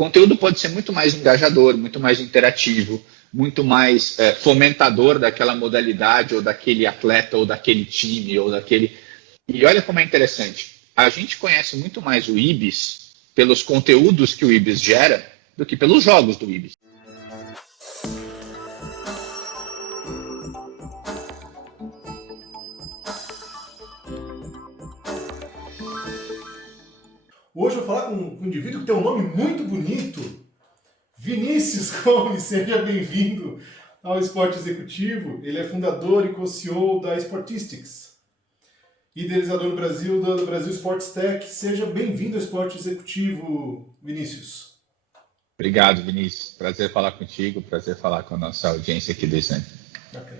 conteúdo pode ser muito mais engajador, muito mais interativo, muito mais fomentador daquela modalidade, ou daquele atleta, ou daquele time, ou daquele... E olha como é interessante. A gente conhece muito mais o Ibis pelos conteúdos que o Ibis gera do que pelos jogos do Ibis. Hoje eu vou falar com um indivíduo que tem um nome muito bonito, Vinícius Gomes. Seja bem-vindo ao Esporte Executivo. Ele é fundador e co-CEO da Sportistics, idealizador no Brasil do Brasil Sports Tech. Seja bem-vindo ao Esporte Executivo, Vinícius. Obrigado, Vinícius. Prazer falar contigo, prazer falar com a nossa audiência aqui do Exame. Okay.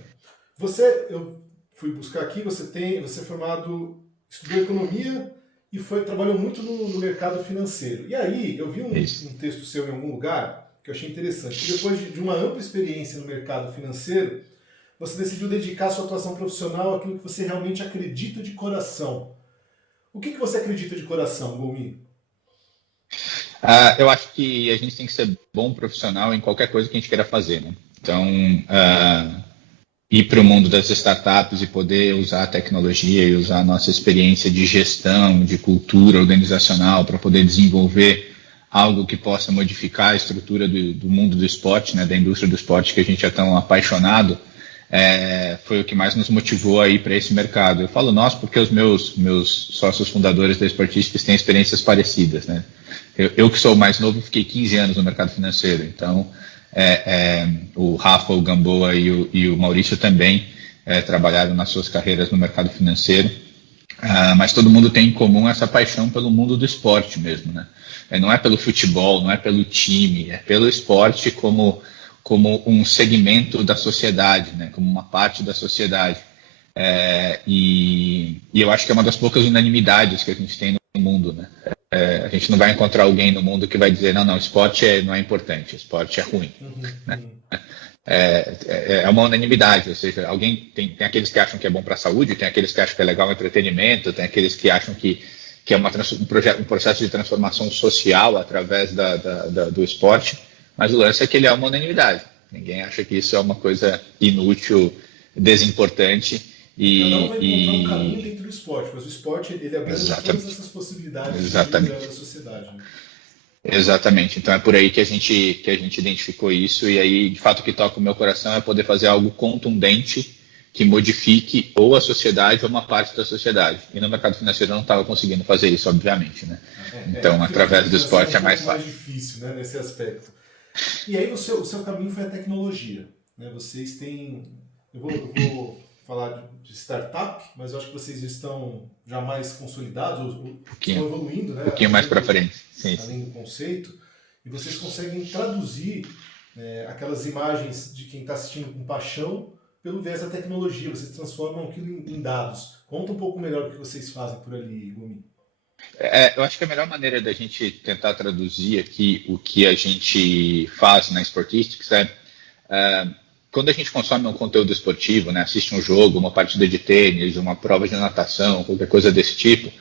Eu fui buscar aqui, você é formado, estudou economia e trabalhou muito no mercado financeiro. E aí, eu vi um texto seu em algum lugar que eu achei interessante, que depois de uma ampla experiência no mercado financeiro, você decidiu dedicar sua atuação profissional àquilo que você realmente acredita de coração. O que você acredita de coração, Gomi? Eu acho que a gente tem que ser bom profissional em qualquer coisa que a gente queira fazer, né? Então, ir para o mundo das startups e poder usar a tecnologia e usar a nossa experiência de gestão, de cultura organizacional para poder desenvolver algo que possa modificar a estrutura do mundo do esporte, né, da indústria do esporte que a gente é tão apaixonado, foi o que mais nos motivou a ir para esse mercado. Eu falo nós porque os meus sócios fundadores da Sportistics têm experiências parecidas, né? Eu que sou o mais novo, fiquei 15 anos no mercado financeiro, então o Rafa, o Gamboa e o Maurício também trabalharam nas suas carreiras no mercado financeiro, mas todo mundo tem em comum essa paixão pelo mundo do esporte mesmo, né? Não é pelo futebol, não é pelo time, é pelo esporte como um segmento da sociedade, né? Como uma parte da sociedade. E eu acho que é uma das poucas unanimidades que a gente tem no mundo, né? A gente não vai encontrar alguém no mundo que vai dizer não, esporte não é importante, esporte é ruim. Né? É uma unanimidade, ou seja, alguém tem aqueles que acham que é bom para a saúde, tem aqueles que acham que é legal o entretenimento, tem aqueles que acham que é um processo de transformação social através do esporte, mas o lance é que ele é uma unanimidade. Ninguém acha que isso é uma coisa inútil, desimportante. Cada um vai encontrar um caminho dentro do esporte, mas o esporte ele abrange todas essas possibilidades da sociedade. Né? Exatamente. Então é por aí que a gente identificou isso, e aí de fato o que toca o meu coração é poder fazer algo contundente que modifique ou a sociedade ou uma parte da sociedade. E no mercado financeiro eu não estava conseguindo fazer isso, obviamente, né? Então através do esporte é mais fácil. Mais difícil, né, nesse aspecto. E aí o seu caminho foi a tecnologia, né? Vocês têm, eu vou falar de startup, mas eu acho que vocês estão já mais consolidados, estão evoluindo, né? Um pouquinho mais para frente. Sim. Além do conceito, e vocês conseguem traduzir aquelas imagens de quem está assistindo com paixão pelo viés da tecnologia. Vocês transformam aquilo em dados. Conta um pouco melhor o que vocês fazem por ali, Gumi. Eu acho que a melhor maneira da gente tentar traduzir aqui o que a gente faz na Sportistics quando a gente consome um conteúdo esportivo, né, assiste um jogo, uma partida de tênis, uma prova de natação, qualquer coisa desse tipo,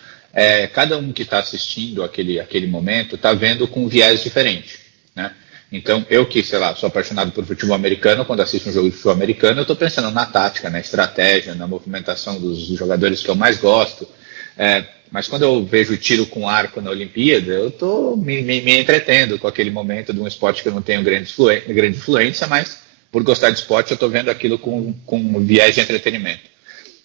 cada um que está assistindo aquele momento está vendo com um viés diferente, né? Então, eu que, sei lá, sou apaixonado por futebol americano, quando assisto um jogo de futebol americano, eu estou pensando na tática, na estratégia, na movimentação dos jogadores que eu mais gosto. Mas quando eu vejo tiro com arco na Olimpíada, eu estou me entretendo com aquele momento de um esporte que eu não tenho grande influência, mas por gostar de esporte eu estou vendo aquilo com um viés de entretenimento.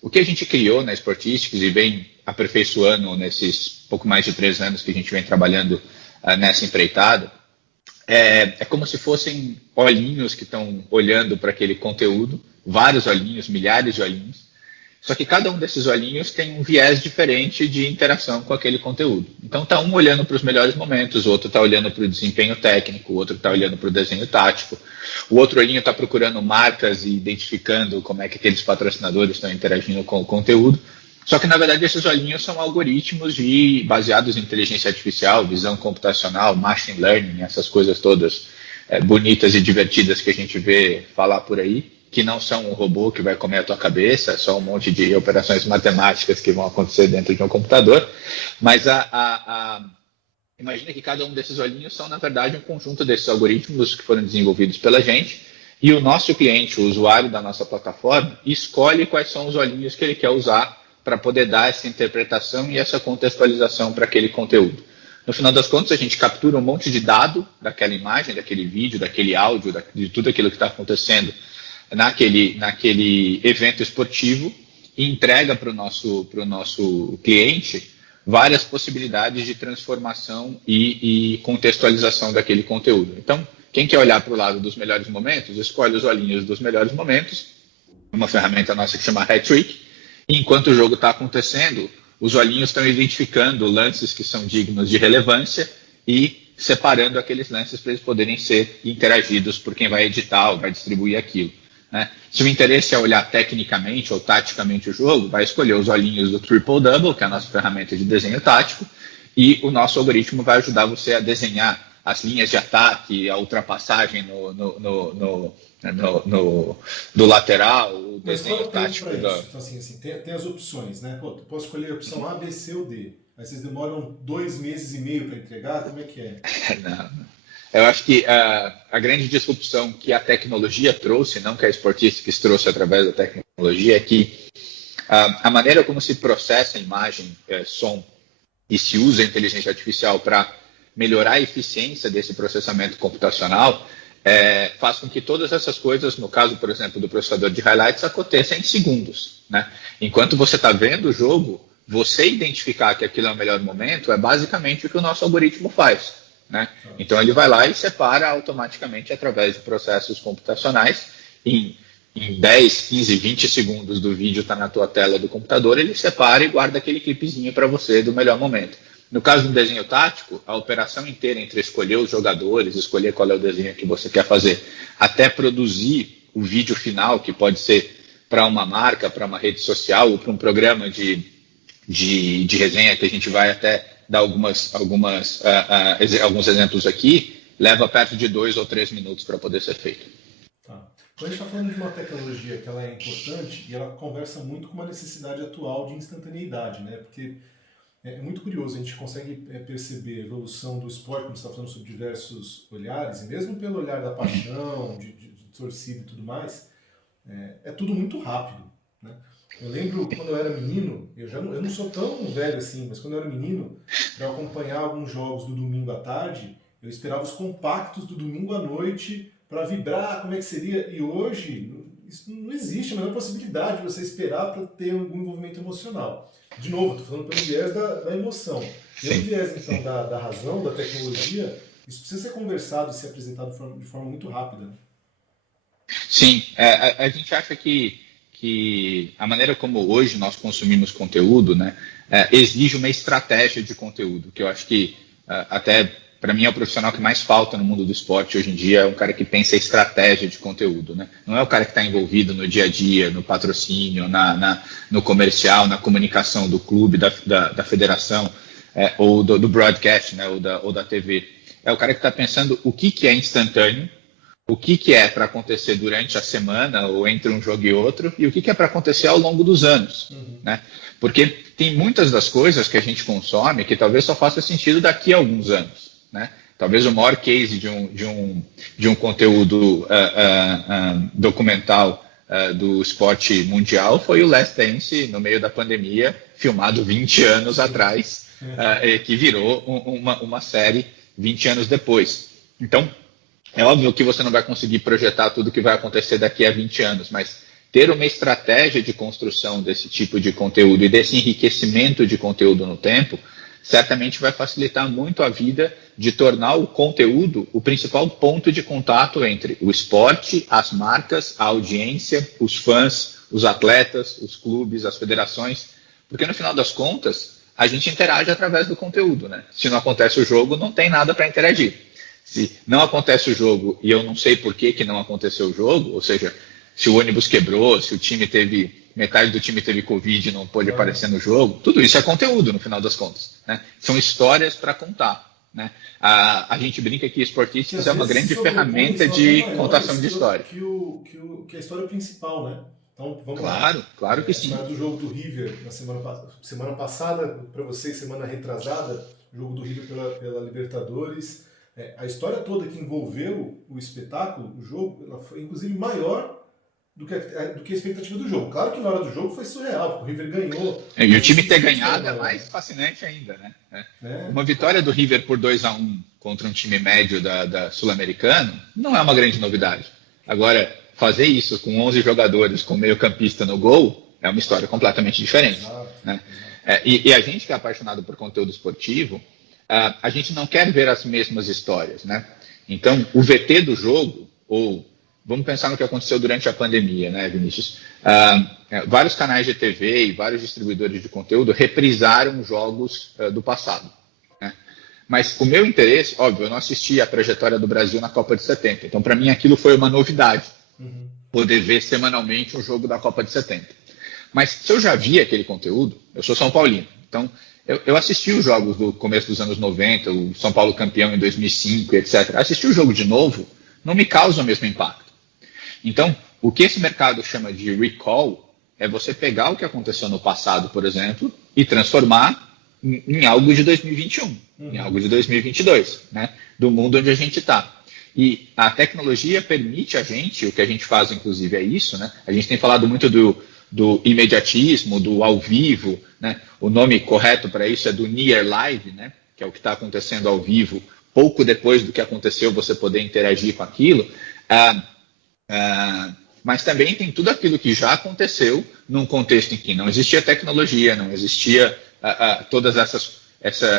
O que a gente criou na Sportistics e vem aperfeiçoando nesses pouco mais de 3 anos que a gente vem trabalhando nessa empreitada, é como se fossem olhinhos que estão olhando para aquele conteúdo, vários olhinhos, milhares de olhinhos, só que cada um desses olhinhos tem um viés diferente de interação com aquele conteúdo. Então está um olhando para os melhores momentos, o outro está olhando para o desempenho técnico, o outro está olhando para o desenho tático, o outro olhinho está procurando marcas e identificando como é que aqueles patrocinadores estão interagindo com o conteúdo. Só que, na verdade, esses olhinhos são algoritmos baseados em inteligência artificial, visão computacional, machine learning, essas coisas todas bonitas e divertidas que a gente vê falar por aí, que não são um robô que vai comer a tua cabeça, é só um monte de operações matemáticas que vão acontecer dentro de um computador. Mas imagina que cada um desses olhinhos são, na verdade, um conjunto desses algoritmos que foram desenvolvidos pela gente, e o nosso cliente, o usuário da nossa plataforma, escolhe quais são os olhinhos que ele quer usar para poder dar essa interpretação e essa contextualização para aquele conteúdo. No final das contas, a gente captura um monte de dado daquela imagem, daquele vídeo, daquele áudio, de tudo aquilo que está acontecendo naquele evento esportivo e entrega para o nosso cliente várias possibilidades de transformação e contextualização daquele conteúdo. Então, quem quer olhar para o lado dos melhores momentos, escolhe os olhinhos dos melhores momentos, uma ferramenta nossa que chama Hat-Trick, e enquanto o jogo está acontecendo, os olhinhos estão identificando lances que são dignos de relevância e separando aqueles lances para eles poderem ser interagidos por quem vai editar ou vai distribuir aquilo. Né? Se o interesse é olhar tecnicamente ou taticamente o jogo, vai escolher os olhinhos do Triple Double, que é a nossa ferramenta de desenho tático, e o nosso algoritmo vai ajudar você a desenhar as linhas de ataque, a ultrapassagem do lateral, o desenho tático. Então, assim, tem as opções, né? Pô, tu pode escolher a opção A, B, C ou D. Aí vocês demoram 2 meses e meio para entregar? Como é que é? Não. Eu acho que a grande disrupção que a tecnologia trouxe, não que a Sportistics trouxe através da tecnologia, é que a maneira como se processa imagem, som, e se usa a inteligência artificial para melhorar a eficiência desse processamento computacional, faz com que todas essas coisas, no caso, por exemplo, do processador de highlights, aconteçam em segundos. Né? Enquanto você está vendo o jogo, você identificar que aquilo é o melhor momento é basicamente o que o nosso algoritmo faz. Né? Então ele vai lá e separa automaticamente através de processos computacionais. Em 10, 15, 20 segundos do vídeo está na tua tela do computador, ele separa e guarda aquele clipezinho para você do melhor momento. No caso do desenho tático, a operação inteira entre escolher os jogadores, escolher qual é o desenho que você quer fazer, até produzir o vídeo final, que pode ser para uma marca, para uma rede social ou para um programa de resenha, que a gente vai até dar alguns exemplos aqui, leva perto de 2 ou 3 minutos para poder ser feito. Tá. Então a gente está falando de uma tecnologia que ela é importante e ela conversa muito com uma necessidade atual de instantaneidade, né? Porque é muito curioso, a gente consegue perceber a evolução do esporte, como você está falando sobre diversos olhares, e mesmo pelo olhar da paixão, de torcida e tudo mais, é tudo muito rápido, né? Eu lembro quando eu era menino, eu não sou tão velho assim, mas quando eu era menino, para acompanhar alguns jogos do domingo à tarde, eu esperava os compactos do domingo à noite para vibrar, como é que seria. E hoje, isso não existe a menor possibilidade de você esperar para ter algum envolvimento emocional. De novo, estou falando pelo viés da emoção. Pelo viés, então, da razão, da tecnologia, isso precisa ser conversado e ser apresentado de forma muito rápida. Sim, a gente acha que a maneira como hoje nós consumimos conteúdo, né, exige uma estratégia de conteúdo, que eu acho que até para mim é o profissional que mais falta no mundo do esporte hoje em dia, é um cara que pensa em estratégia de conteúdo. Né? Não é o cara que está envolvido no dia a dia, no patrocínio, no comercial, na comunicação do clube, da federação, ou do broadcast, né, ou da TV. É o cara que está pensando o que é instantâneo, o que é para acontecer durante a semana ou entre um jogo e outro e o que é para acontecer ao longo dos anos. Né? Porque tem muitas das coisas que a gente consome que talvez só faça sentido daqui a alguns anos. Né? Talvez o maior case de um conteúdo documental do esporte mundial foi o Last Dance no meio da pandemia, filmado 20 anos atrás, que virou uma série 20 anos depois. Então, é óbvio que você não vai conseguir projetar tudo o que vai acontecer daqui a 20 anos, mas ter uma estratégia de construção desse tipo de conteúdo e desse enriquecimento de conteúdo no tempo, certamente vai facilitar muito a vida de tornar o conteúdo o principal ponto de contato entre o esporte, as marcas, a audiência, os fãs, os atletas, os clubes, as federações, porque no final das contas, a gente interage através do conteúdo. Né? Se não acontece o jogo, não tem nada para interagir. Se não acontece o jogo e eu não sei por que não aconteceu o jogo, ou seja, se o ônibus quebrou, se metade do time teve Covid e não pôde aparecer no jogo, tudo isso é conteúdo no final das contas. Né? São histórias para contar. Né? A gente brinca que Sportistics é uma grande ferramenta de contação de história. Que a história principal, né? Então, vamos claro, lá. Claro que sim. A história do jogo do River na semana passada, para vocês, semana retrasada, o jogo do River pela Libertadores. A história toda que envolveu o espetáculo, o jogo, ela foi inclusive maior do que a expectativa do jogo. Claro que na hora do jogo foi surreal, porque o River ganhou. E o time ter ganhado é mais fascinante ainda, né? Uma vitória do River por 2-1 contra um time médio da Sul-Americano não é uma grande novidade. Agora, fazer isso com 11 jogadores, com meio-campista no gol, é uma história completamente diferente. Exato, né? E a gente que é apaixonado por conteúdo esportivo, a gente não quer ver as mesmas histórias, né? Então, o VT do jogo, ou vamos pensar no que aconteceu durante a pandemia, né, Vinícius? Vários canais de TV e vários distribuidores de conteúdo reprisaram jogos do passado, né? Mas o meu interesse, óbvio, eu não assisti a trajetória do Brasil na Copa de 70, então para mim aquilo foi uma novidade, poder ver semanalmente um jogo da Copa de 70. Mas se eu já vi aquele conteúdo, eu sou São Paulino, então eu assisti os jogos do começo dos anos 90, o São Paulo campeão em 2005, etc. Assistir o jogo de novo não me causa o mesmo impacto. Então, o que esse mercado chama de recall é você pegar o que aconteceu no passado, por exemplo, e transformar em algo de 2021, em algo de 2022, né? Do mundo onde a gente está. E a tecnologia permite a gente, o que a gente faz, inclusive, é isso, né? A gente tem falado muito do imediatismo, do ao vivo, né? O nome correto para isso é do near live, né? Que é o que está acontecendo ao vivo, pouco depois do que aconteceu, você poder interagir com aquilo. Mas também tem tudo aquilo que já aconteceu num contexto em que não existia tecnologia, não existia todas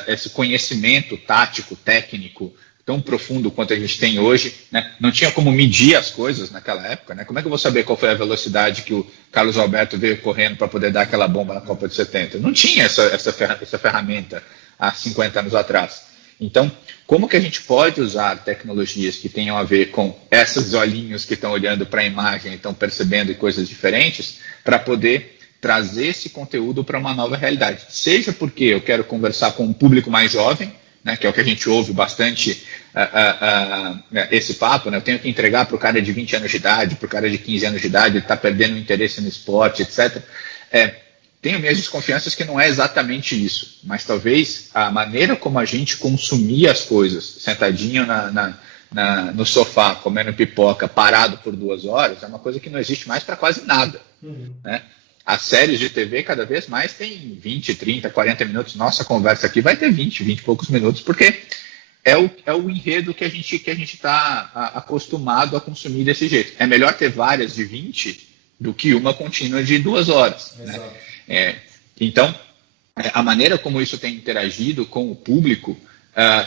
esse conhecimento tático, técnico, tão profundo quanto a gente tem hoje, né? Não tinha como medir as coisas naquela época, né? Como é que eu vou saber qual foi a velocidade que o Carlos Alberto veio correndo para poder dar aquela bomba na Copa de 70? Não tinha essa ferramenta há 50 anos atrás. Então, como que a gente pode usar tecnologias que tenham a ver com esses olhinhos que estão olhando para a imagem, estão percebendo coisas diferentes, para poder trazer esse conteúdo para uma nova realidade? Seja porque eu quero conversar com um público mais jovem, né, que é o que a gente ouve bastante esse papo, né? Eu tenho que entregar para o cara de 20 anos de idade, para o cara de 15 anos de idade, ele está perdendo o interesse no esporte, etc. Tenho minhas desconfianças que não é exatamente isso, mas talvez a maneira como a gente consumia as coisas, sentadinho no sofá, comendo pipoca, parado por 2 horas, é uma coisa que não existe mais para quase nada. Né? As séries de TV cada vez mais têm 20, 30, 40 minutos. Nossa conversa aqui vai ter 20 e poucos minutos, porque é o enredo que a gente está acostumado a consumir desse jeito. É melhor ter várias de 20 do que uma contínua de 2 horas. Exato. Né? Então, a maneira como isso tem interagido com o público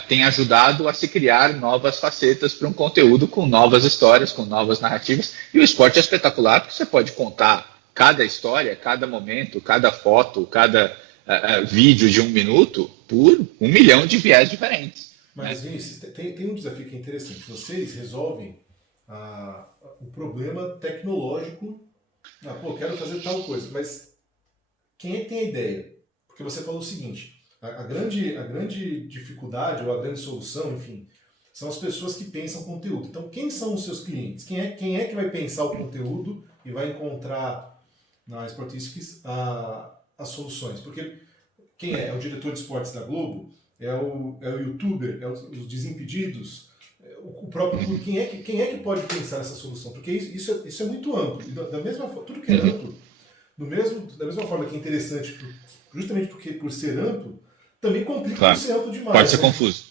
tem ajudado a se criar novas facetas para um conteúdo com novas histórias, com novas narrativas. E o esporte é espetacular porque você pode contar cada história, cada momento, cada foto, cada vídeo de 1 minuto por 1 milhão de viés diferentes. Mas, Vinícius, tem um desafio que é interessante. Vocês resolvem o problema tecnológico. Quero fazer tal coisa, mas quem é que tem a ideia? Porque você falou o seguinte, a grande dificuldade ou a grande solução, enfim, são as pessoas que pensam conteúdo. Então, quem são os seus clientes? Quem é que vai pensar o conteúdo e vai encontrar na Sportistics as soluções? Porque quem é? É o diretor de esportes da Globo? É o youtuber? É os Desimpedidos? O próprio público? Quem é que pode pensar nessa solução? Porque isso é muito amplo. Da mesma forma, tudo que é amplo, da mesma forma que é interessante, justamente por ser amplo, também complica por ser amplo demais. Pode ser confuso.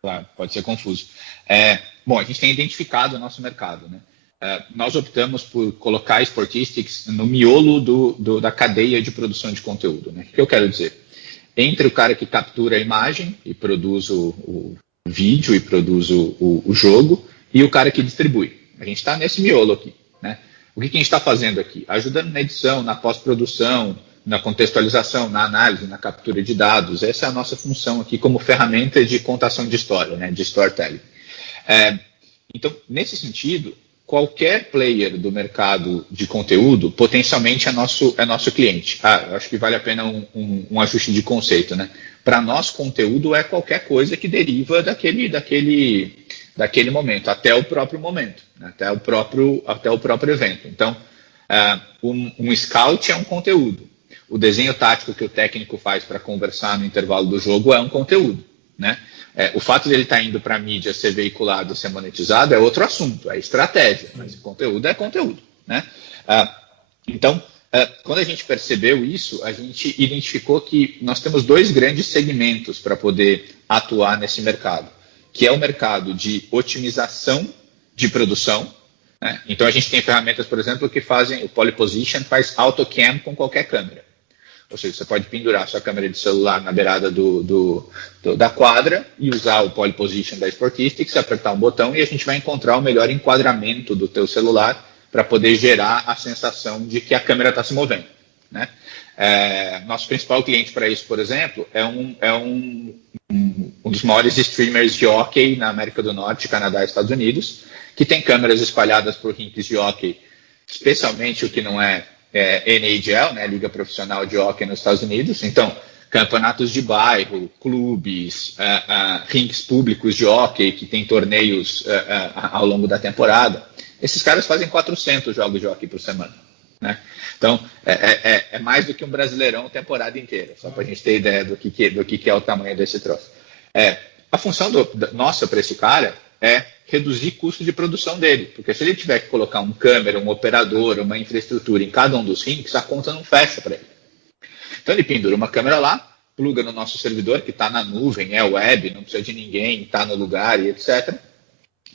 Claro, pode ser confuso. Bom, a gente tem identificado o nosso mercado, né? Nós optamos por colocar a Sportistics no miolo da cadeia de produção de conteúdo, né? O que eu quero dizer? Entre o cara que captura a imagem e produz o vídeo e produz o jogo e o cara que distribui. A gente está nesse miolo aqui, né? O que a gente está fazendo aqui? Ajudando na edição, na pós-produção, na contextualização, na análise, na captura de dados. Essa é a nossa função aqui como ferramenta de contação de história, né? De storytelling. Então, nesse sentido, qualquer player do mercado de conteúdo potencialmente é nosso cliente. Eu acho que vale a pena um ajuste de conceito, né? Para nós, conteúdo é qualquer coisa que deriva daquele momento, até o próprio momento, né? até o próprio evento. Então, um scout é um conteúdo. O desenho tático que o técnico faz para conversar no intervalo do jogo é um conteúdo. né? O fato dele estar indo para a mídia ser veiculado e ser monetizado é outro assunto, é estratégia, mas conteúdo é conteúdo, né? Então, quando a gente percebeu isso, a gente identificou que nós temos 2 grandes segmentos para poder atuar nesse mercado, que é o mercado de otimização de produção, né? Então, a gente tem ferramentas, por exemplo, que fazem, o Polyposition faz AutoCam com qualquer câmera. Ou seja, você pode pendurar sua câmera de celular na beirada da quadra e usar o Pole Position da Sportistics, apertar um botão e a gente vai encontrar o melhor enquadramento do teu celular para poder gerar a sensação de que a câmera está se movendo, né? Nosso principal cliente para isso, por exemplo, é um dos maiores streamers de hockey na América do Norte, Canadá e Estados Unidos, que tem câmeras espalhadas por rinques de hockey, especialmente o que não é NHL, né, Liga Profissional de Hockey nos Estados Unidos. Então, campeonatos de bairro, clubes, rinques públicos de hockey que tem torneios ao longo da temporada. Esses caras fazem 400 jogos de hockey por semana, né? Então, é mais do que um Brasileirão temporada inteira, só para a gente ter ideia do que é o tamanho desse troço. A função nossa para esse cara é reduzir custo de produção dele, porque se ele tiver que colocar um câmera, um operador, uma infraestrutura em cada um dos rinks, a conta não fecha para ele. Então ele pendura uma câmera lá, pluga no nosso servidor, que está na nuvem, é web, não precisa de ninguém, está no lugar e etc.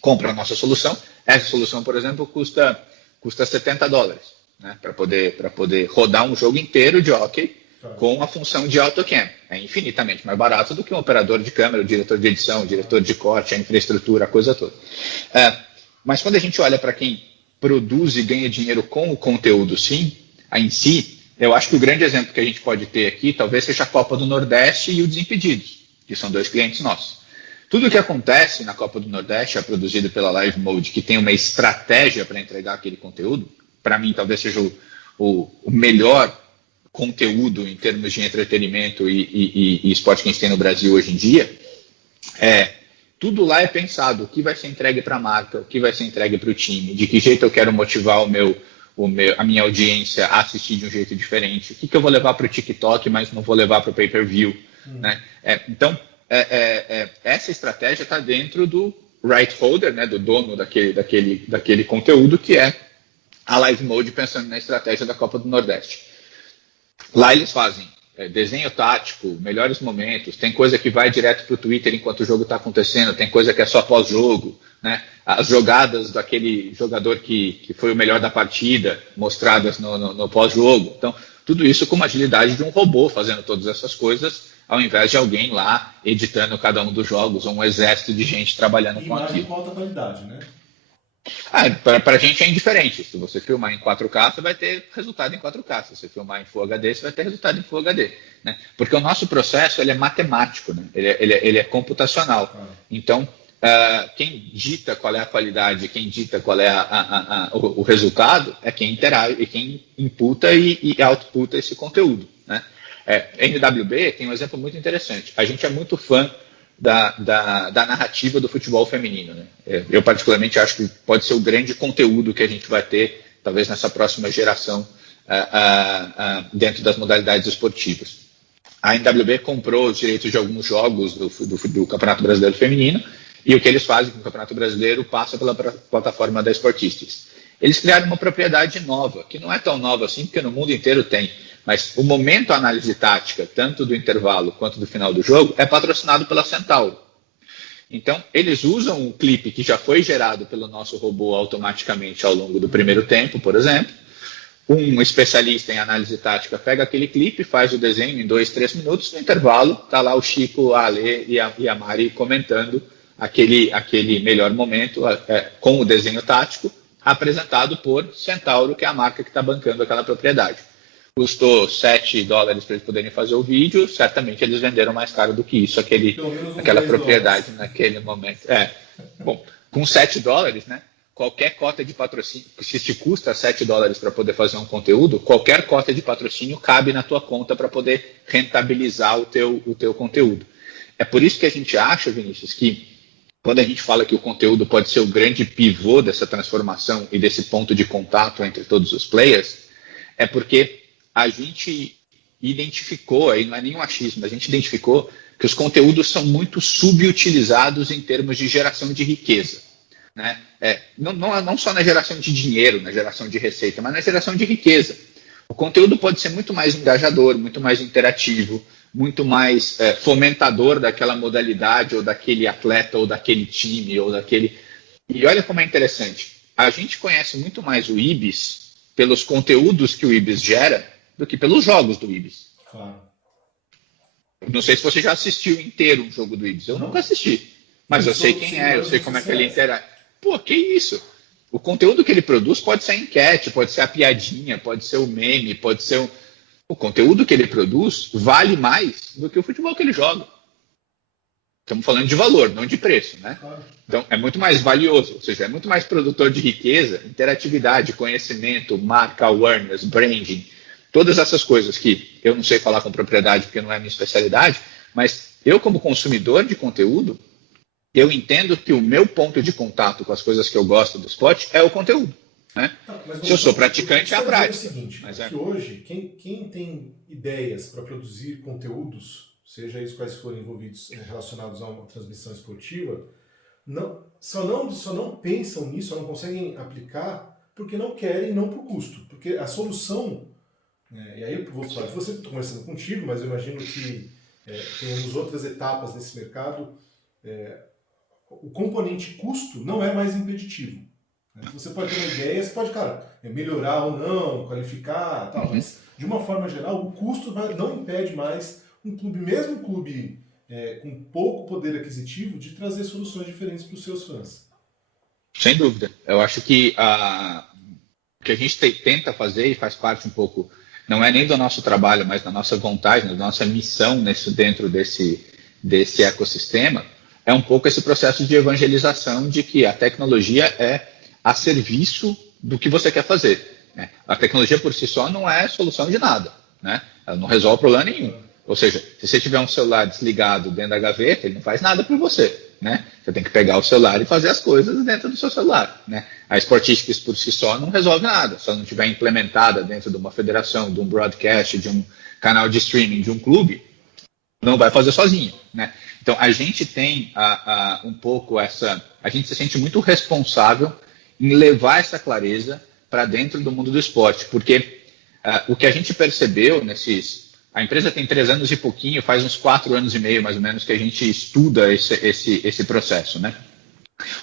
Compra a nossa solução. Essa solução, por exemplo, custa $70, né, para poder rodar um jogo inteiro de hockey com a função de AutoCam. É infinitamente mais barato do que um operador de câmera, o diretor de edição, o diretor de corte, a infraestrutura, a coisa toda. Mas quando a gente olha para quem produz e ganha dinheiro com o conteúdo em si, eu acho que o grande exemplo que a gente pode ter aqui talvez seja a Copa do Nordeste e o Desimpedidos, que são 2 clientes nossos. Tudo o que acontece na Copa do Nordeste é produzido pela Live Mode, que tem uma estratégia para entregar aquele conteúdo. Para mim, talvez seja o melhor conteúdo em termos de entretenimento e esporte que a gente tem no Brasil hoje em dia. Tudo lá é pensado, o que vai ser entregue para a marca, o que vai ser entregue para o time, de que jeito eu quero motivar a minha audiência a assistir de um jeito diferente, o que eu vou levar para o TikTok, mas não vou levar para o pay-per-view, né? Então, essa estratégia está dentro do right holder, né, do dono daquele conteúdo, que é a Live Mode, pensando na estratégia da Copa do Nordeste. Lá eles fazem desenho tático, melhores momentos, tem coisa que vai direto para o Twitter enquanto o jogo está acontecendo, tem coisa que é só pós-jogo, né? As jogadas daquele jogador que foi o melhor da partida, mostradas no pós-jogo. Então, tudo isso com uma agilidade de um robô fazendo todas essas coisas, ao invés de alguém lá editando cada um dos jogos, ou um exército de gente trabalhando com aquilo. Imagem com alta qualidade, né? Para a gente é indiferente. Se você filmar em 4K, você vai ter resultado em 4K. Se você filmar em Full HD, você vai ter resultado em Full HD, né? Porque o nosso processo ele é matemático, né? Ele é computacional. Então, quem dita qual é a qualidade, quem dita qual é o resultado, é quem interage, quem imputa e outputa esse conteúdo, né? NWB tem um exemplo muito interessante. A gente é muito fã da narrativa do futebol feminino, né? Eu particularmente acho que pode ser o grande conteúdo que a gente vai ter, talvez nessa próxima geração, dentro das modalidades esportivas. A NWB comprou os direitos de alguns jogos do Campeonato Brasileiro Feminino, e o que eles fazem com o Campeonato Brasileiro passa pela plataforma da Sportistics. Eles criaram uma propriedade nova, que não é tão nova assim, porque no mundo inteiro tem. Mas o momento análise tática, tanto do intervalo quanto do final do jogo, é patrocinado pela Centauro. Então, eles usam um clipe que já foi gerado pelo nosso robô automaticamente ao longo do primeiro tempo, por exemplo. Um especialista em análise tática pega aquele clipe, faz o desenho em 2, 3 minutos. No intervalo, está lá o Chico, a Ale e a Mari comentando aquele melhor momento com o desenho tático, apresentado por Centauro, que é a marca que está bancando aquela propriedade. Custou $7 para eles poderem fazer o vídeo, certamente eles venderam mais caro do que isso, aquela propriedade naquele momento. Bom, com $7, né, qualquer cota de patrocínio, se te custa $7 para poder fazer um conteúdo, qualquer cota de patrocínio cabe na tua conta para poder rentabilizar o teu conteúdo. É por isso que a gente acha, Vinícius, que quando a gente fala que o conteúdo pode ser o grande pivô dessa transformação e desse ponto de contato entre todos os players, é porque a gente identificou, aí não é nenhum achismo, a gente identificou que os conteúdos são muito subutilizados em termos de geração de riqueza, né? Não só na geração de dinheiro, na geração de receita, mas na geração de riqueza. O conteúdo pode ser muito mais engajador, muito mais interativo, muito mais fomentador daquela modalidade, ou daquele atleta, ou daquele time, ou daquele... E olha como é interessante. A gente conhece muito mais o Ibis pelos conteúdos que o Ibis gera do que pelos jogos do Ibis. Claro. Não sei se você já assistiu inteiro um jogo do Ibis. Eu nunca assisti. Mas eu sei quem é, eu sei como é que ele interage. Pô, que isso? O conteúdo que ele produz pode ser a enquete, pode ser a piadinha, pode ser o meme, pode ser o... O conteúdo que ele produz vale mais do que o futebol que ele joga. Estamos falando de valor, não de preço, né? Então, é muito mais valioso, ou seja, é muito mais produtor de riqueza, interatividade, conhecimento, marca, awareness, branding, todas essas coisas que eu não sei falar com propriedade porque não é a minha especialidade, mas eu, como consumidor de conteúdo, eu entendo que o meu ponto de contato com as coisas que eu gosto do esporte é o conteúdo. Né? Se eu sou praticante, é a prática. É o seguinte, que hoje, quem tem ideias para produzir conteúdos, seja isso quais forem envolvidos relacionados a uma transmissão esportiva, só não pensam nisso, só não conseguem aplicar porque não querem, não por custo. Porque a solução, e aí eu vou falar de você, estou conversando contigo, mas eu imagino que temos outras etapas nesse mercado. O componente custo não é mais impeditivo. Você pode ter uma ideia, você pode, melhorar ou não, qualificar, tal, mas de uma forma geral, o custo não impede mais um clube, mesmo um clube com pouco poder aquisitivo, de trazer soluções diferentes para os seus fãs. Sem dúvida. Eu acho que o que a gente tenta fazer, e faz parte um pouco, não é nem do nosso trabalho, mas da nossa vontade, da nossa missão dentro desse ecossistema, é um pouco esse processo de evangelização de que a tecnologia é a serviço do que você quer fazer. Né? A tecnologia por si só não é solução de nada. Né? Ela não resolve problema nenhum. Ou seja, se você tiver um celular desligado dentro da gaveta, ele não faz nada por você. Né? Você tem que pegar o celular e fazer as coisas dentro do seu celular. Né? A Sportistics por si só não resolve nada. Se ela não estiver implementada dentro de uma federação, de um broadcast, de um canal de streaming, de um clube, não vai fazer sozinho. Né? Então, a gente tem um pouco essa... A gente se sente muito responsável em levar essa clareza para dentro do mundo do esporte, porque o que a gente percebeu a empresa tem 3 anos e pouquinho, faz uns 4 anos e meio mais ou menos que a gente estuda esse processo, né?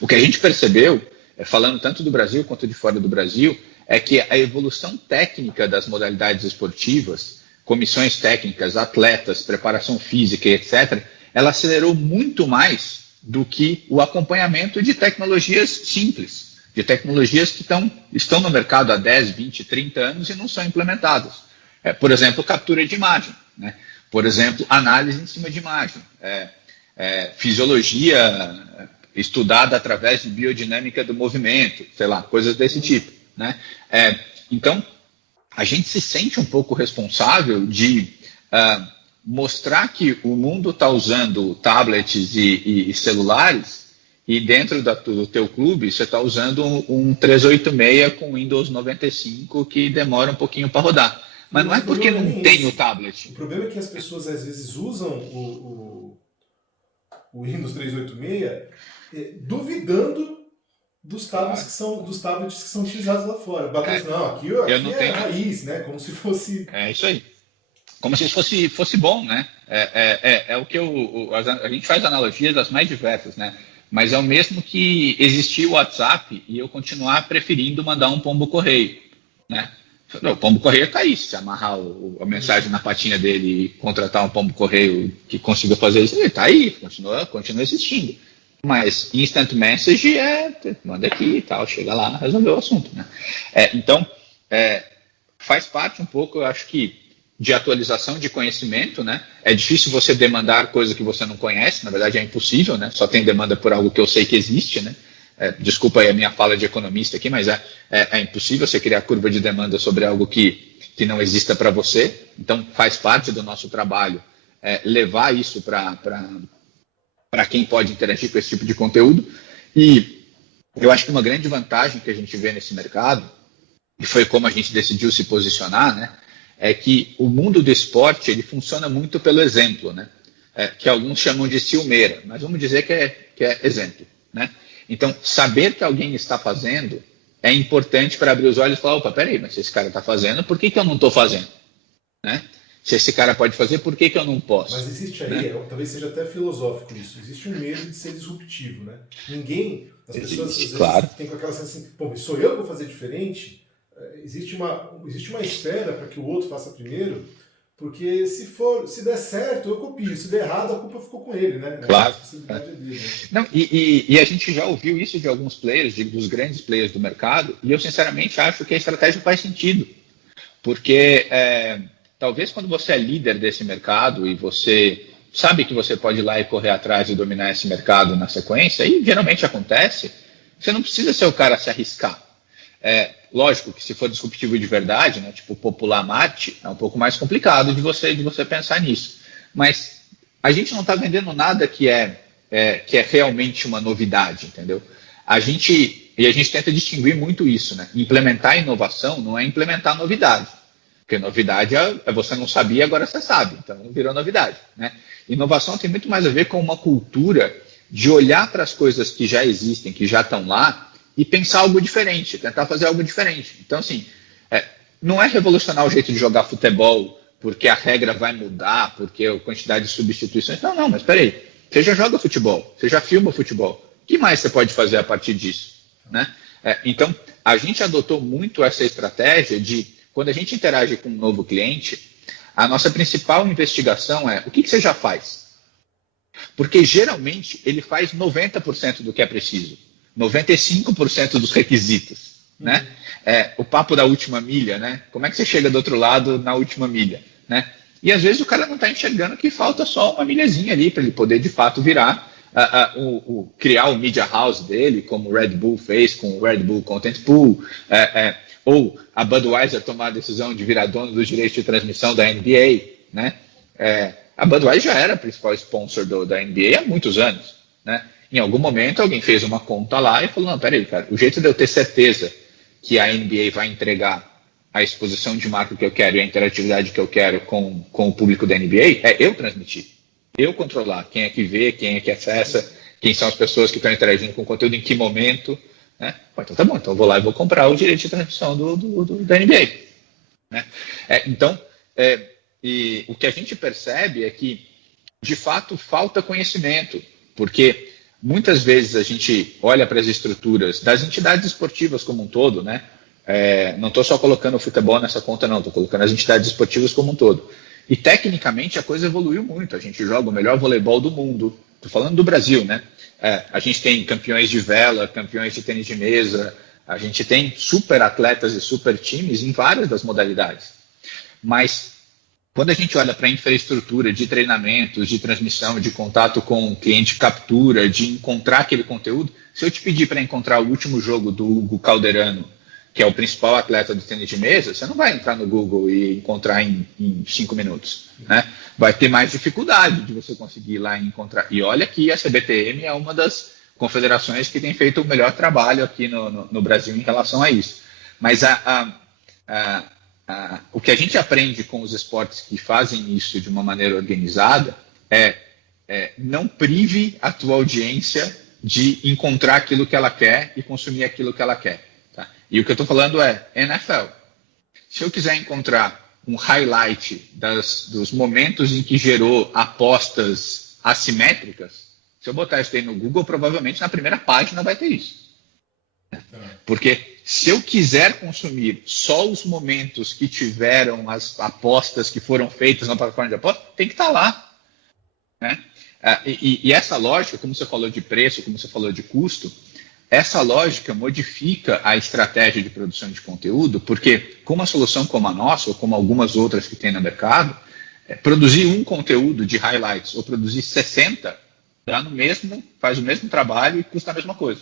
O que a gente percebeu, falando tanto do Brasil quanto de fora do Brasil, é que a evolução técnica das modalidades esportivas, comissões técnicas, atletas, preparação física, etc., ela acelerou muito mais do que o acompanhamento de tecnologias simples, de tecnologias que estão no mercado há 10, 20, 30 anos e não são implementadas. Por exemplo, captura de imagem. Né? Por exemplo, análise em cima de imagem. Fisiologia estudada através de biodinâmica do movimento, sei lá, coisas desse tipo. Né? Então, a gente se sente um pouco responsável de mostrar que o mundo está usando tablets e celulares, e dentro do teu clube você está usando um 386 com Windows 95 que demora um pouquinho para rodar. Mas não é porque não tem o tablet. O problema é que as pessoas às vezes usam o Windows 386 duvidando dos tablets, que são utilizados lá fora. Aqui é a raiz, né? Como se fosse... É isso aí. Como se fosse bom, né? É o que a gente faz analogias das mais diversas, né? Mas é o mesmo que existir o WhatsApp e eu continuar preferindo mandar um pombo correio, né? O pombo correio está aí, se amarrar a mensagem na patinha dele e contratar um pombo correio que consiga fazer isso, ele está aí, continua existindo. Mas instant message manda aqui e tal, chega lá, resolveu o assunto, né? Então, faz parte um pouco, eu acho que, de atualização de conhecimento, né? É difícil você demandar coisa que você não conhece, na verdade é impossível, né? Só tem demanda por algo que eu sei que existe, né? Desculpa aí a minha fala de economista aqui, mas é impossível você criar curva de demanda sobre algo que não exista para você. Então, faz parte do nosso trabalho levar isso para quem pode interagir com esse tipo de conteúdo. E eu acho que uma grande vantagem que a gente vê nesse mercado, e foi como a gente decidiu se posicionar, né? É que o mundo do esporte ele funciona muito pelo exemplo, né? que alguns chamam de ciumeira, mas vamos dizer que é exemplo, né? Então, saber que alguém está fazendo é importante para abrir os olhos e falar, opa, peraí, mas se esse cara está fazendo, por que eu não estou fazendo? Né? Se esse cara pode fazer, por que eu não posso? Mas existe aí, né? talvez seja até filosófico isso, existe um medo de ser disruptivo, né? Ninguém, as pessoas às vezes claro. têm com aquela sensação assim, pô, sou eu que vou fazer diferente? Existe uma espera para que o outro faça primeiro, porque se der certo, eu copio, se der errado, a culpa ficou com ele, né? Claro. A responsabilidade é dele, né? Não, e a gente já ouviu isso de alguns players, dos grandes players do mercado, e eu sinceramente acho que a estratégia faz sentido, porque talvez quando você é líder desse mercado e você sabe que você pode ir lá e correr atrás e dominar esse mercado na sequência, e geralmente acontece, você não precisa ser o cara a se arriscar. Lógico que se for disruptivo de verdade, né, tipo popular Marte, é um pouco mais complicado de você pensar nisso. Mas a gente não está vendendo nada que é realmente uma novidade, entendeu? A gente tenta distinguir muito isso, né? Implementar inovação não é implementar novidade. Porque novidade é você não sabia, agora você sabe. Então virou novidade, né? Inovação tem muito mais a ver com uma cultura de olhar para as coisas que já existem, que já estão lá, e pensar algo diferente, tentar fazer algo diferente. Então, assim, não é revolucionar o jeito de jogar futebol porque a regra vai mudar, porque a quantidade de substituições. Não, mas espera aí. Você já joga futebol, você já filma futebol. O que mais você pode fazer a partir disso? Né? Então, a gente adotou muito essa estratégia de, quando a gente interage com um novo cliente, a nossa principal investigação é o que você já faz? Porque, geralmente, ele faz 90% do que é preciso. 95% dos requisitos, né? O papo da última milha, né? Como é que você chega do outro lado na última milha, né? E às vezes o cara não está enxergando que falta só uma milhazinha ali para ele poder de fato virar, criar o media house dele, como o Red Bull fez com o Red Bull Content Pool, ou a Budweiser tomar a decisão de virar dono dos direitos de transmissão da NBA, né? A Budweiser já era a principal sponsor da NBA há muitos anos, né? Em algum momento alguém fez uma conta lá e falou, não, peraí, cara, o jeito de eu ter certeza que a NBA vai entregar a exposição de marca que eu quero e a interatividade que eu quero com o público da NBA é eu transmitir, eu controlar quem é que vê, quem é que acessa, quem são as pessoas que estão interagindo com o conteúdo, em que momento, né? Então tá bom, então eu vou lá e vou comprar o direito de transmissão da NBA. Né? Então, e o que a gente percebe é que, de fato, falta conhecimento, porque muitas vezes a gente olha para as estruturas das entidades esportivas como um todo, né? Não estou só colocando o futebol nessa conta, não, estou colocando as entidades esportivas como um todo. E tecnicamente a coisa evoluiu muito. A gente joga o melhor voleibol do mundo. Estou falando do Brasil, né? A gente tem campeões de vela, campeões de tênis de mesa, a gente tem super atletas e super times em várias das modalidades. Mas quando a gente olha para a infraestrutura de treinamentos, de transmissão, de contato com o cliente, captura, de encontrar aquele conteúdo, se eu te pedir para encontrar o último jogo do Hugo Calderano, que é o principal atleta de tênis de mesa, você não vai entrar no Google e encontrar em 5 minutos. Né? Vai ter mais dificuldade de você conseguir ir lá e encontrar. E olha que a CBTM é uma das confederações que tem feito o melhor trabalho aqui no Brasil em relação a isso. Mas o que a gente aprende com os esportes que fazem isso de uma maneira organizada é não prive a tua audiência de encontrar aquilo que ela quer e consumir aquilo que ela quer. Tá? E o que eu estou falando é NFL. Se eu quiser encontrar um highlight dos momentos em que gerou apostas assimétricas, se eu botar isso aí no Google, provavelmente na primeira página vai ter isso. Porque se eu quiser consumir só os momentos que tiveram as apostas que foram feitas na plataforma de aposta, tem que estar lá. Né? E essa lógica, como você falou de preço, como você falou de custo, essa lógica modifica a estratégia de produção de conteúdo, porque com uma solução como a nossa, ou como algumas outras que tem no mercado, produzir um conteúdo de highlights ou produzir 60 faz o mesmo trabalho e custa a mesma coisa.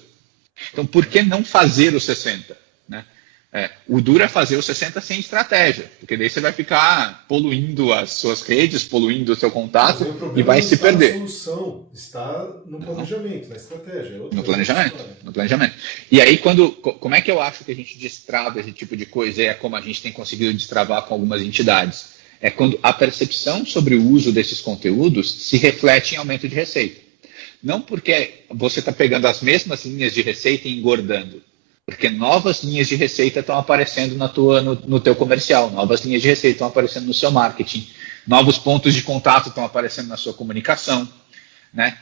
Então, por que não fazer os 60? Né? O duro é fazer os 60 sem estratégia, porque daí você vai ficar poluindo as suas redes, poluindo o seu contato e vai se perder. A solução está no planejamento, na estratégia. No planejamento. E aí, como é que eu acho que a gente destrava esse tipo de coisa? É como a gente tem conseguido destravar com algumas entidades. é quando a percepção sobre o uso desses conteúdos se reflete em aumento de receita. Não porque você está pegando as mesmas linhas de receita e engordando, porque novas linhas de receita estão aparecendo no teu comercial, novas linhas de receita estão aparecendo no seu marketing, novos pontos de contato estão aparecendo na sua comunicação, né?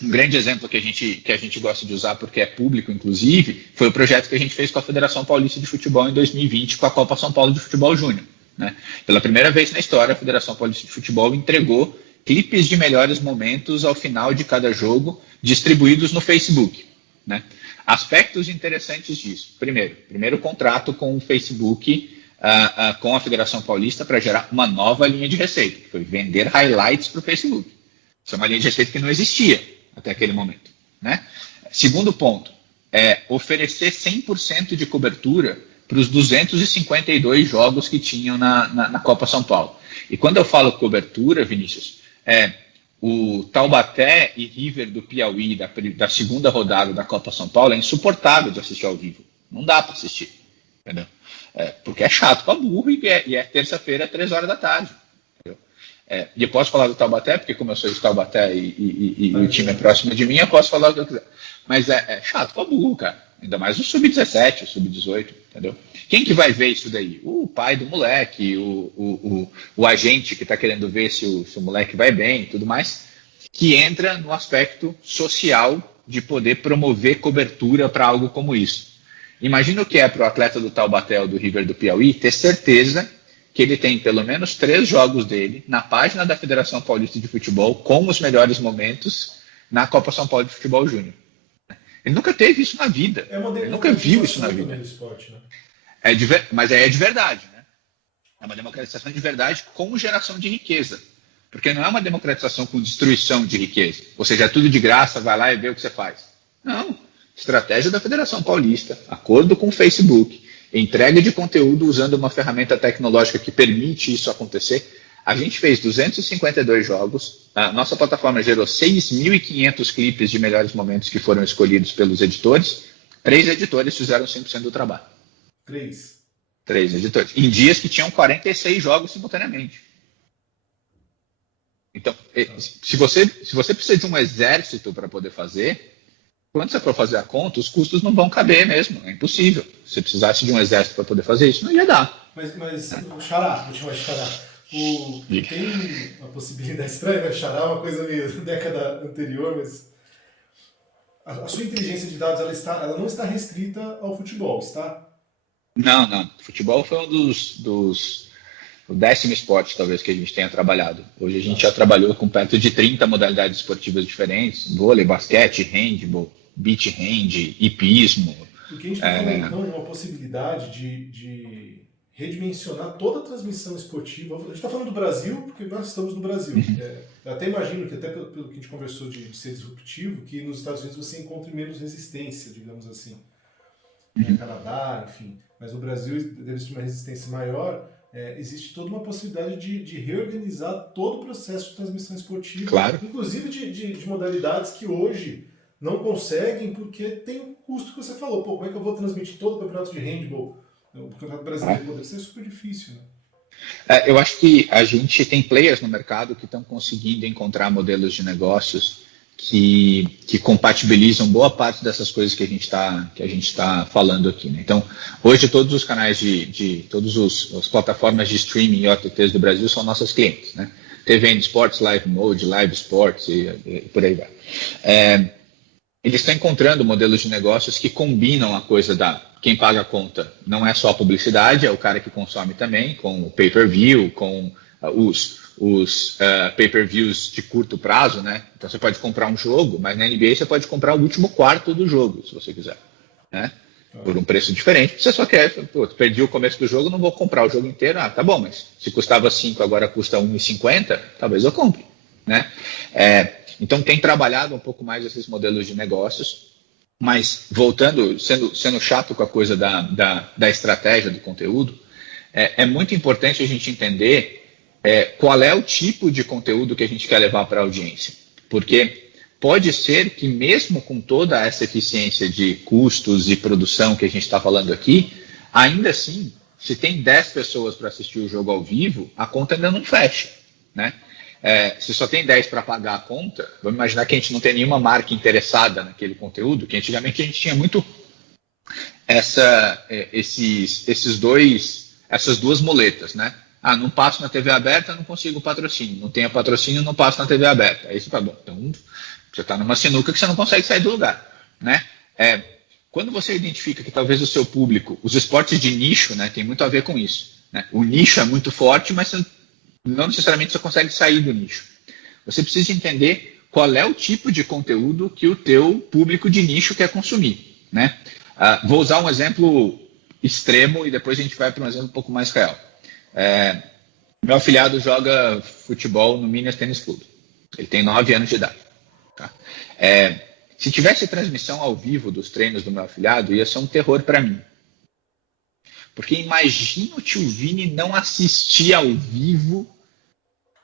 Um grande exemplo que a gente gosta de usar, porque é público, inclusive, foi o projeto que a gente fez com a Federação Paulista de Futebol em 2020, com a Copa São Paulo de Futebol Júnior, né? Pela primeira vez na história, a Federação Paulista de Futebol entregou clipes de melhores momentos ao final de cada jogo, distribuídos no Facebook, né? Aspectos interessantes disso. Primeiro contrato com o Facebook, com a Federação Paulista, para gerar uma nova linha de receita, que foi vender highlights para o Facebook. Isso é uma linha de receita que não existia até aquele momento, né? Segundo ponto, oferecer 100% de cobertura para os 252 jogos que tinham na Copa São Paulo. E quando eu falo cobertura, Vinícius, o Taubaté e River do Piauí da segunda rodada da Copa São Paulo é insuportável de assistir ao vivo. Não dá para assistir, entendeu? Porque é chato para burro e é terça-feira, 3 horas da tarde. E eu posso falar do Taubaté, porque como eu sou de Taubaté e o time é próximo de mim, eu posso falar o que eu quiser. Mas é chato pra burro, cara. Ainda mais o Sub-17, o Sub-18, entendeu? Quem que vai ver isso daí? O pai do moleque, o agente que está querendo ver se o moleque vai bem e tudo mais, que entra no aspecto social de poder promover cobertura para algo como isso. Imagina o que é para o atleta do Taubaté ou do River do Piauí ter certeza que ele tem pelo menos 3 jogos dele na página da Federação Paulista de Futebol com os melhores momentos na Copa São Paulo de Futebol Júnior. Ele nunca teve isso na vida. Ele nunca viu isso na vida. Esporte, né? Mas é de verdade, né? É uma democratização de verdade com geração de riqueza. Porque não é uma democratização com destruição de riqueza. Ou seja, é tudo de graça, vai lá e vê o que você faz. Não. Estratégia da Federação Paulista, acordo com o Facebook, entrega de conteúdo usando uma ferramenta tecnológica que permite isso acontecer. A gente fez 252 jogos, a nossa plataforma gerou 6.500 clipes de melhores momentos que foram escolhidos pelos editores. 3 editores fizeram 100% do trabalho. 3 editores. Em dias que tinham 46 jogos simultaneamente. Então, se você precisa de um exército para poder fazer, quando você for fazer a conta, os custos não vão caber mesmo. É impossível. Se você precisasse de um exército para poder fazer isso, não ia dar. Mas o Xará, vou te chamar de Xará. Tem uma possibilidade estranha, né? Xará é uma coisa meio da década anterior, mas a sua inteligência de dados ela não está restrita ao futebol, está? Não. Futebol foi o 10º esporte, talvez, que a gente tenha trabalhado. Hoje a gente já trabalhou com perto de 30 modalidades esportivas diferentes: vôlei, basquete, handball, beach hand, hipismo. Porque a gente está falando, então, de uma possibilidade de redimensionar toda a transmissão esportiva. A gente está falando do Brasil, porque nós estamos no Brasil. Eu até imagino que, até pelo que a gente conversou de ser disruptivo, que nos Estados Unidos você encontre menos resistência, digamos assim. No Canadá, enfim. Mas no Brasil deve existir uma resistência maior. Existe toda uma possibilidade de reorganizar todo o processo de transmissão esportiva. Claro. Inclusive de modalidades que hoje não conseguem, porque tem um custo que você falou. Como é que eu vou transmitir todo o campeonato de handball? O campeonato brasileiro deve ser super difícil, né? Eu acho que a gente tem players no mercado que estão conseguindo encontrar modelos de negócios que compatibilizam boa parte dessas coisas que a gente está falando aqui, né? Então, hoje todos os canais todas as plataformas de streaming e OTTs do Brasil são nossos clientes, né? TVN Sports, Live Mode, Live Sports e por aí vai. Eles estão encontrando modelos de negócios que combinam a coisa quem paga a conta não é só a publicidade, é o cara que consome também, com o pay-per-view, com os pay-per-views de curto prazo, né? Então você pode comprar um jogo, mas na NBA você pode comprar o último quarto do jogo, se você quiser, né? Por um preço diferente. Você só quer, perdi o começo do jogo, não vou comprar o jogo inteiro. Tá bom, mas se custava 5, agora custa 1,50, talvez eu compre, né? Então tem trabalhado um pouco mais esses modelos de negócios, mas voltando, sendo chato com a coisa da estratégia do conteúdo, é muito importante a gente entender qual é o tipo de conteúdo que a gente quer levar para a audiência. Porque pode ser que mesmo com toda essa eficiência de custos e produção que a gente está falando aqui, ainda assim se tem 10 pessoas para assistir o jogo ao vivo, a conta ainda não fecha, né? Se só tem 10 para pagar a conta, vamos imaginar que a gente não tem nenhuma marca interessada naquele conteúdo, que antigamente a gente tinha muito essas duas muletas, né? Não passo na TV aberta, não consigo patrocínio. Não tenho patrocínio, não passo na TV aberta. Aí você fala, bom, então você está numa sinuca que você não consegue sair do lugar, né? Quando você identifica que talvez o seu público, os esportes de nicho, né, tem muito a ver com isso, né? O nicho é muito forte, mas não necessariamente você consegue sair do nicho. Você precisa entender qual é o tipo de conteúdo que o teu público de nicho quer consumir, né? Vou usar um exemplo extremo e depois a gente vai para um exemplo um pouco mais real. Meu afilhado joga futebol no Minas Tênis Clube. Ele tem 9 anos de idade. Tá? Se tivesse transmissão ao vivo dos treinos do meu afilhado, ia ser um terror para mim. Porque imagina o tio Vini não assistir ao vivo,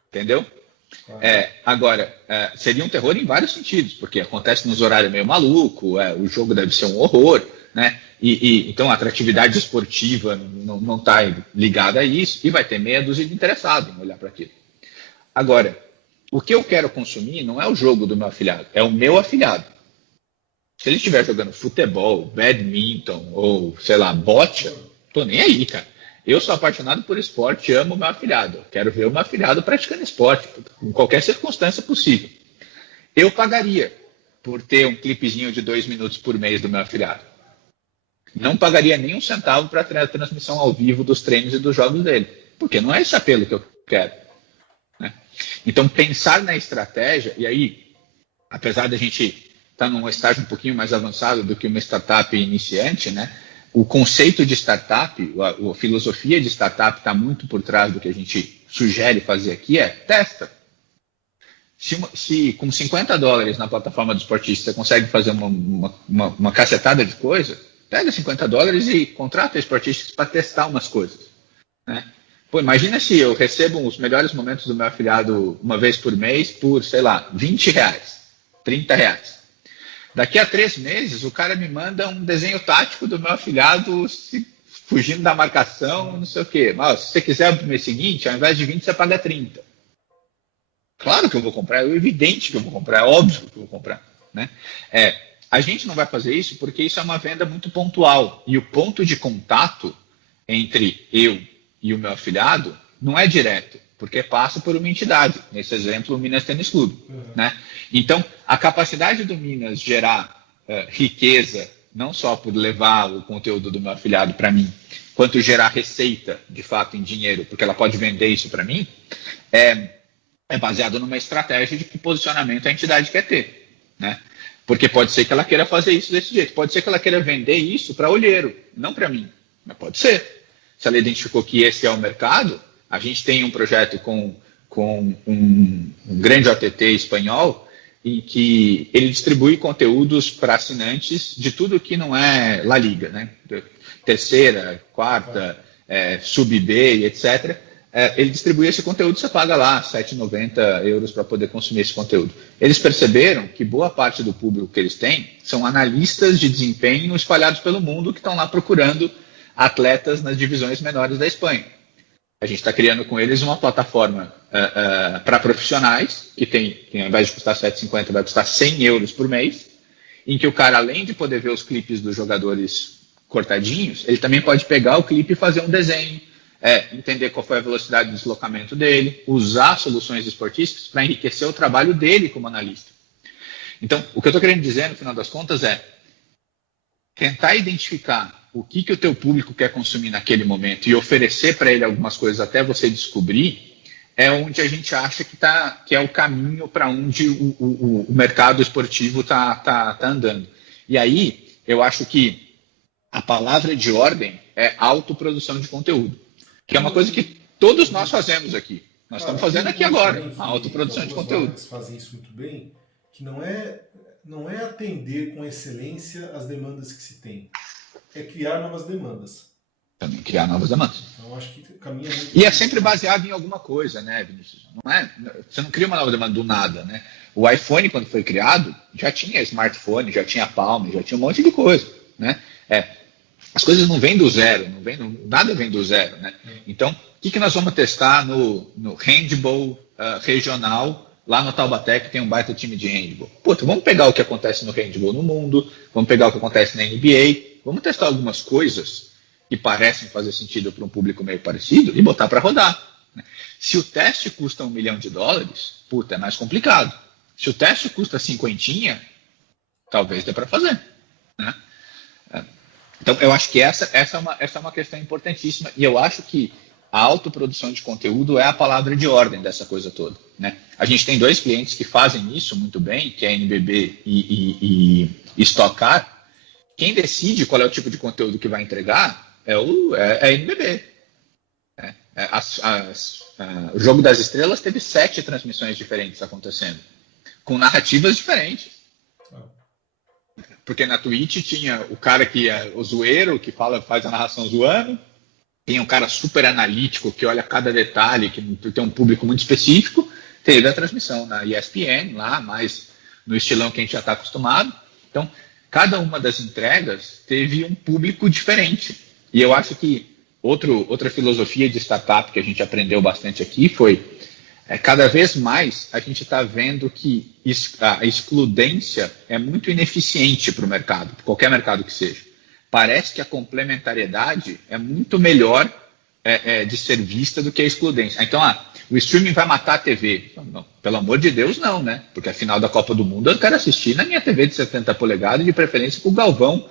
entendeu? Agora, seria um terror em vários sentidos, porque acontece nos horários meio maluco, o jogo deve ser um horror, né? Então a atratividade esportiva não está ligada a isso, e vai ter meia dúzia de interessados em olhar para aquilo. Agora, o que eu quero consumir não é o jogo do meu afilhado, é o meu afilhado. Se ele estiver jogando futebol, badminton ou, sei lá, bocha, tô nem aí, cara. Eu sou apaixonado por esporte, amo o meu afilhado. Quero ver o meu afilhado praticando esporte, em qualquer circunstância possível. Eu pagaria por ter um clipezinho de 2 minutos por mês do meu afilhado. Não pagaria nem um centavo para ter a transmissão ao vivo dos treinos e dos jogos dele, porque não é esse apelo que eu quero, né? Então, pensar na estratégia, e aí, apesar da gente estar num estágio um pouquinho mais avançado do que uma startup iniciante, né? O conceito de startup, a filosofia de startup está muito por trás do que a gente sugere fazer aqui, testa. Se com $50 na plataforma do esportista você consegue fazer uma cacetada de coisa, pega $50 e contrata esportistas para testar umas coisas, né? Pô, imagina se eu recebo os melhores momentos do meu afiliado uma vez por mês por, sei lá, R$20, R$30. Daqui a 3 meses, o cara me manda um desenho tático do meu afilhado fugindo da marcação, não sei o quê. Mas se você quiser pro mês seguinte, ao invés de 20, você paga 30. Claro que eu vou comprar, é evidente que eu vou comprar, é óbvio que eu vou comprar, né? A gente não vai fazer isso porque isso é uma venda muito pontual. E o ponto de contato entre eu e o meu afilhado não é direto, porque passa por uma entidade. Nesse exemplo, o Minas Tênis Clube, né? Então, a capacidade do Minas gerar riqueza, não só por levar o conteúdo do meu afilhado para mim, quanto gerar receita, de fato, em dinheiro, porque ela pode vender isso para mim, é baseado numa estratégia de que posicionamento a entidade quer ter, né? Porque pode ser que ela queira fazer isso desse jeito, pode ser que ela queira vender isso para olheiro, não para mim, mas pode ser. Se ela identificou que esse é o mercado, a gente tem um projeto com um grande OTT espanhol em que ele distribui conteúdos para assinantes de tudo que não é La Liga, né? Terceira, quarta, sub-B, etc. Ele distribui esse conteúdo, você paga lá €7,90 para poder consumir esse conteúdo. Eles perceberam que boa parte do público que eles têm são analistas de desempenho espalhados pelo mundo que estão lá procurando atletas nas divisões menores da Espanha. A gente está criando com eles uma plataforma para profissionais, que ao invés de custar R$7,50, vai custar €100 por mês, em que o cara, além de poder ver os clipes dos jogadores cortadinhos, ele também pode pegar o clipe e fazer um desenho, entender qual foi a velocidade de deslocamento dele, usar soluções esportísticas para enriquecer o trabalho dele como analista. Então, o que eu estou querendo dizer, no final das contas, é tentar identificar o que o teu público quer consumir naquele momento e oferecer para ele algumas coisas até você descobrir, é onde a gente acha que é o caminho para onde o mercado esportivo tá andando. E aí, eu acho que a palavra de ordem é autoprodução de conteúdo, que é uma coisa que todos nós fazemos aqui. Nós estamos fazendo aqui agora, a autoprodução de conteúdo. Marcas fazem isso muito bem, que não é atender com excelência as demandas que se tem, é criar novas demandas. Também criar novas demandas. Então, acho que caminha muito. E é sempre baseado em alguma coisa, né, Vinícius? Você não cria uma nova demanda do nada, né? O iPhone, quando foi criado, já tinha smartphone, já tinha Palm, já tinha um monte de coisa, né? as coisas não vêm do zero, nada vem do zero, né? Então, o que nós vamos testar no handball regional, lá no Taubaté, que tem um baita time de handball? Puta, vamos pegar o que acontece no handball no mundo, vamos pegar o que acontece na NBA, vamos testar algumas coisas que parecem fazer sentido para um público meio parecido e botar para rodar. Né? Se o teste custa $1 milhão, puta, é mais complicado. Se o teste custa 50, talvez dê para fazer. Né? Então, eu acho que essa é uma questão importantíssima, e eu acho que a autoprodução de conteúdo é a palavra de ordem dessa coisa toda. Né? A gente tem 2 clientes que fazem isso muito bem, que é a NBB e Stock Car. Quem decide qual é o tipo de conteúdo que vai entregar é a NBB. O Jogo das Estrelas teve 7 transmissões diferentes acontecendo, com narrativas diferentes. Porque na Twitch tinha o cara que é o zoeiro, que faz a narração zoando, tem um cara super analítico que olha cada detalhe, que tem um público muito específico. Teve a transmissão na ESPN, lá, mais no estilão que a gente já está acostumado. Então, cada uma das entregas teve um público diferente. E eu acho que outra filosofia de startup que a gente aprendeu bastante aqui foi cada vez mais a gente está vendo que a excludência é muito ineficiente para o mercado, qualquer mercado que seja. Parece que a complementariedade é muito melhor de ser vista do que a excludência. Então, o streaming vai matar a TV. Não, pelo amor de Deus, não, né? Porque a final da Copa do Mundo eu quero assistir na minha TV de 70 polegadas, de preferência com o Galvão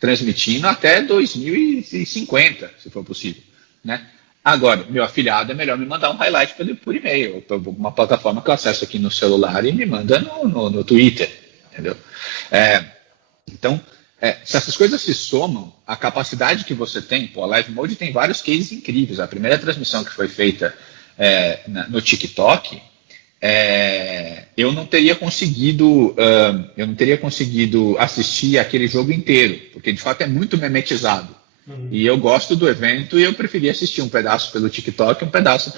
transmitindo até 2050, se for possível. Né? Agora, meu afiliado é melhor me mandar um highlight por e-mail, ou por alguma plataforma que eu acesso aqui no celular e me manda no Twitter. Entendeu? Então, se essas coisas se somam, a capacidade que você tem, a Live Mode tem vários cases incríveis. A primeira transmissão que foi feita no TikTok, eu não teria conseguido assistir aquele jogo inteiro, porque de fato é muito memetizado. E eu gosto do evento e eu preferi assistir um pedaço pelo TikTok e um pedaço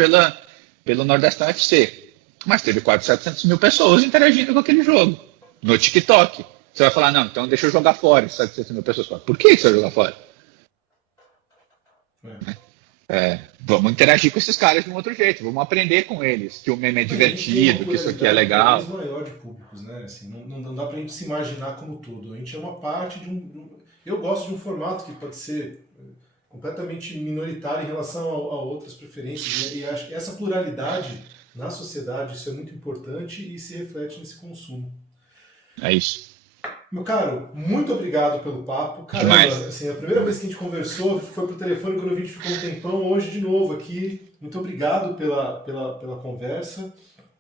pelo Nordestão FC. Mas teve quase 700 mil pessoas interagindo com aquele jogo no TikTok. Você vai falar, não, então deixa eu jogar fora 700 mil pessoas fora. Por que você vai jogar fora? Vamos interagir com esses caras de um outro jeito, vamos aprender com eles, que o meme é divertido, que isso aqui é legal. É maior de públicos, né? Assim, não dá pra gente se imaginar como tudo. A gente é uma parte de Eu gosto de um formato que pode ser completamente minoritário em relação a outras preferências, né? E acho que essa pluralidade na sociedade, isso é muito importante e se reflete nesse consumo. É isso. Meu caro, muito obrigado pelo papo. Caramba, assim, a primeira vez que a gente conversou foi por telefone, quando a gente ficou um tempão, hoje de novo aqui. Muito obrigado pela conversa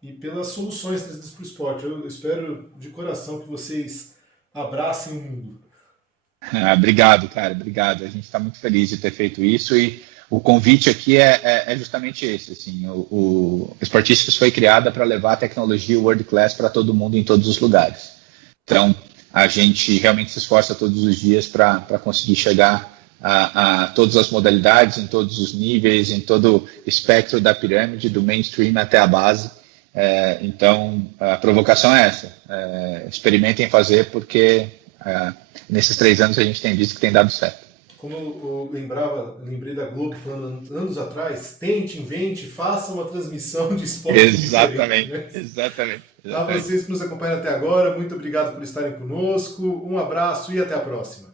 e pelas soluções trazidas para o esporte. Eu espero de coração que vocês abracem o mundo. Obrigado, cara, obrigado. A gente está muito feliz de ter feito isso e o convite aqui é justamente esse. Assim, o Sportísticos foi criada para levar a tecnologia world class para todo mundo em todos os lugares. Então, a gente realmente se esforça todos os dias para conseguir chegar a todas as modalidades, em todos os níveis, em todo o espectro da pirâmide, do mainstream até a base. Então, a provocação é essa. Experimentem fazer, porque nesses 3 anos a gente tem visto que tem dado certo. Como eu lembrei da Globo falando anos atrás, tente, invente, faça uma transmissão de esporte. Exatamente, né? Exatamente. A vocês que nos acompanham até agora, muito obrigado por estarem conosco, um abraço e até a próxima.